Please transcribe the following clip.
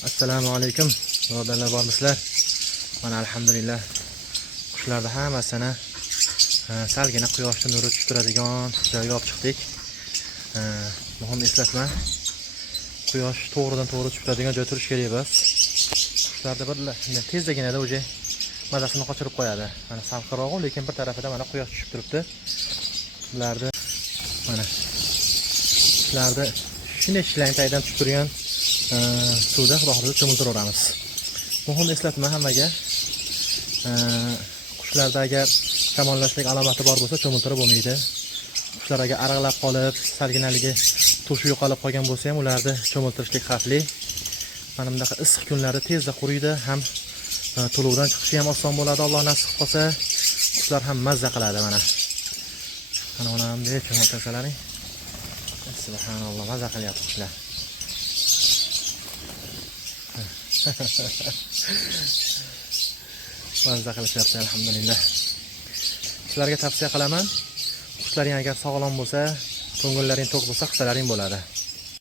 Assalomu alaykum. Birodarlar bormisizlar? Mana alhamdulillah qushlarda hammasini salgina quyoshning nuri tushib turadigan joyga olib chiqdik. Muhim eslatma. Quyosh to'g'ridan to'g'ri tushib turadigan joyda turish kerak emas. Qushlarda bir tezdaginada o'zi mazasini qochirib qo'yadi. Mana salqinroq, lekin bir tarafida mana quyosh tushib turibdi. Bularni mana qushlarda shunday shilantaydan tushib turgan suvda xudo cho'miltiraveramiz. Muhim eslatma hammaga. Qushlarda agar shamollashlik alomati bor bo'lsa cho'miltirib bo'lmaydi. Qushlar agar arg'lab qolib, salginaligi tushi yo'qolib qolgan bo'lsa ham ularni cho'miltirishlik xavfli. Mana bunday issiq kunlarda tezda quriydi, ham to'lovdan chiqishi ham oson bo'ladi. Alloh nasib qilsa, qushlar ham mazza qiladi mana. Mana onamni cho'miltirsalaring. Subhanalloh, mazza qilyapti qushlar. Mazza qilishyapti alhamdulillah. Sizlarga tavsiya qilaman. Qushlaring agar sog'lom bo'lsa, ko'ngillaring to'q bo'lsa, qushalaring bo'ladi.